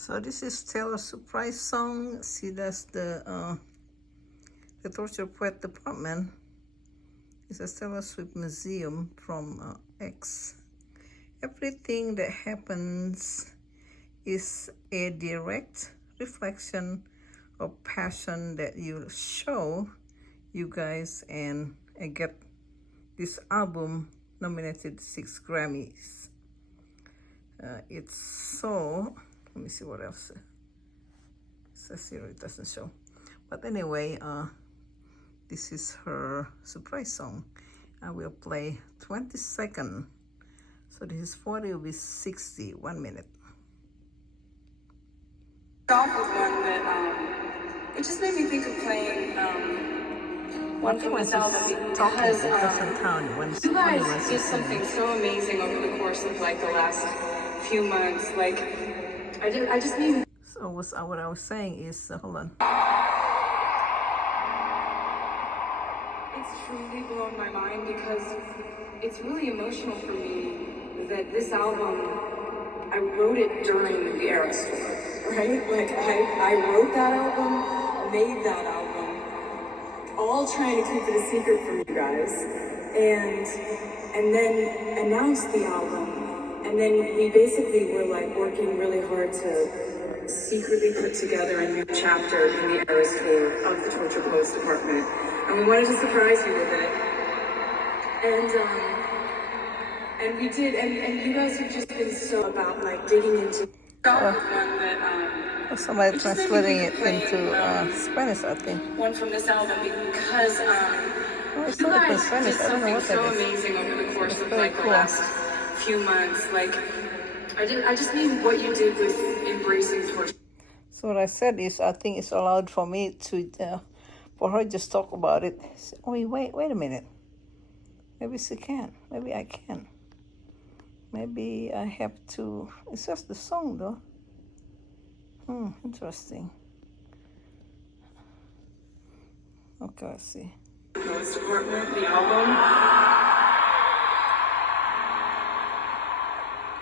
So this is Taylor's surprise song. She does the Torture Poet Department. It's a Taylor Swift Museum from X. Everything that happens is a direct reflection of passion that you show, you guys, and I get this album nominated 6 Grammys. It's so, let me see what else. It says here it doesn't show. But anyway, this is her surprise song. I will play 20 seconds. So this is 40, will be 60, 1 minute. Off with one that it just made me think of playing one from this album because you guys did something so amazing over the course of like the last few months. Like I just mean. So what I was saying is, hold on. It's truly blown my mind because it's really emotional for me that this album, I wrote it during the Eras tour, right? Like I wrote that album, made that album, all trying to keep it a secret from you guys, and then announced the album, and then we basically were like working really hard to secretly put together a new chapter in the Eras tour of the Torture Poets Department, and we wanted to surprise you with it, and we did, and you guys have just been so about like digging into one that somebody translating it into Spanish, I think. One from this album because It's you not even guys Spanish. did I don't know something what so that is. amazing over the course It's of very like the cool. last few months. Like I just mean what you did with embracing torture. So what I said is, I think it's allowed for me to, for her just talk about it. Oh, wait a minute. Maybe she can. Maybe I can. Maybe I have to. It's just the song, though. Interesting. Okay, let's see. Poets Department, the album.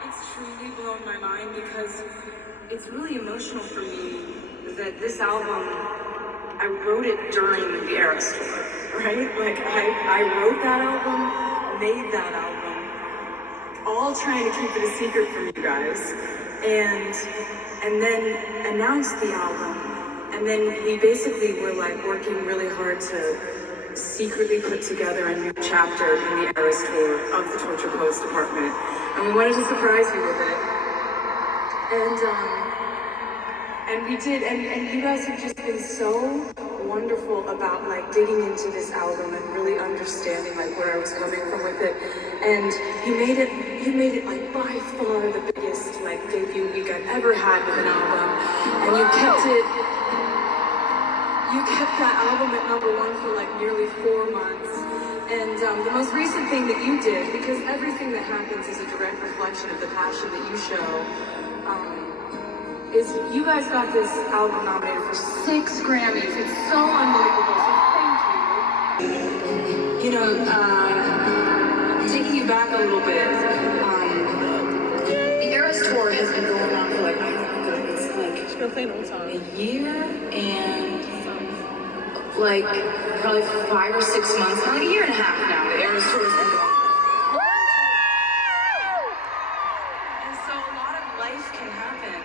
It's truly blown my mind because it's really emotional for me that this album, I wrote it during the Eras tour, right? Like I wrote that album, made that album, all trying to keep it a secret from you guys, and then announced the album, and then we basically were like working really hard to secretly put together a new chapter in the Eras tour of the Torture Poets Department, and we wanted to surprise you with it, and we did, and you guys have just been so wonderful about like digging into this album and really understanding like where I was coming from with it, and you made it like by far the biggest like debut week I've ever had with an album, and you kept that album at #1 for like nearly 4 months, and the most recent thing that you did, because everything that happens is a direct reflection of the passion that you show, is you guys got this album nominated for 6 Grammys. It's so unbelievable, so thank you. You know, taking you back a little bit, the Eras tour has been going on for like, I don't know, it's like a year and like probably 5 or 6 months, like a year and a half now, the Eras tour has been going on. And so a lot of life can happen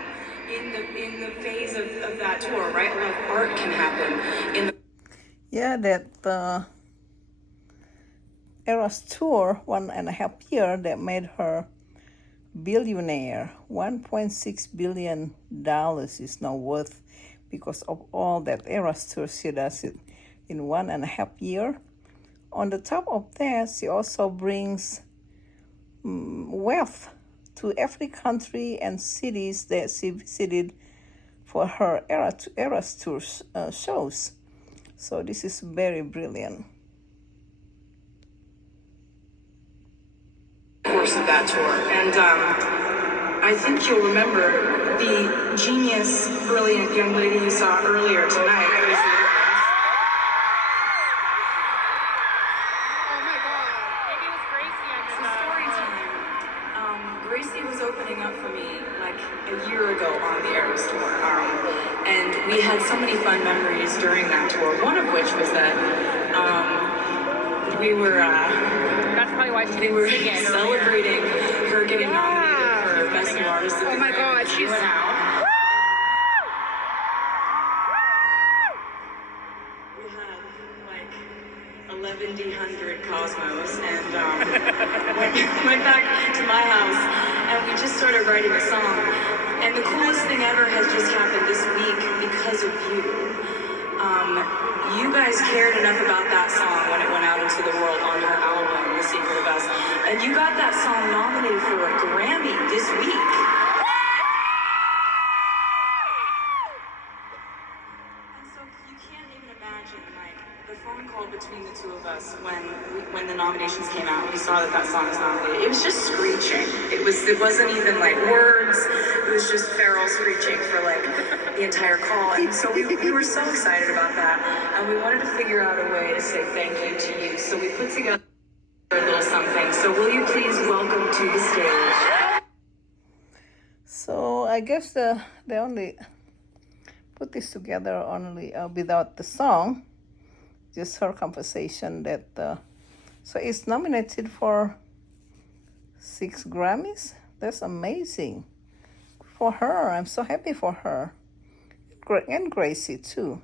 in the phase of that tour, right? A lot of art can happen in the... Yeah, that Eras tour, 1.5 year, that made her billionaire. $1.6 billion is now worth because of all that Eras tour. She does it in 1.5 year. On the top of that, she also brings wealth to every country and cities that she visited for her Eras tour shows. So this is very brilliant. Course of that tour, and I think you'll remember the genius, brilliant young lady you saw earlier tonight. Oh my God! Maybe it was Gracie. So story time. Gracie was opening up for me like a year ago on the Eras Eras tour. And we had so many fun memories during that tour. One of which was that we were That's probably why she we didn't were sing it. celebrating her getting nominated for Best New Artist of the Oh my Year. God, She she's- went out. We had like 1100 Cosmos and went back to my house and we just started writing a song. And the coolest thing ever has just happened this week because of you. You guys cared enough about that song when it went out into the world on her album, The Secret of Us. And you got that song nominated for a Grammy this week. And so you can't even imagine, like, the phone call between the two of us when the nominations came out, we saw that that song was nominated. It was just screeching. It wasn't even like words. It was just feral screeching for like the entire call. And so we were so excited about that. And we wanted to figure out a way to say thank you to you. So we put together a little something. So will you please welcome to the stage? So I guess they only put this together only without the song, just her conversation. That so it's nominated for 6 Grammys. That's amazing for her. I'm so happy for her, and Gracie too.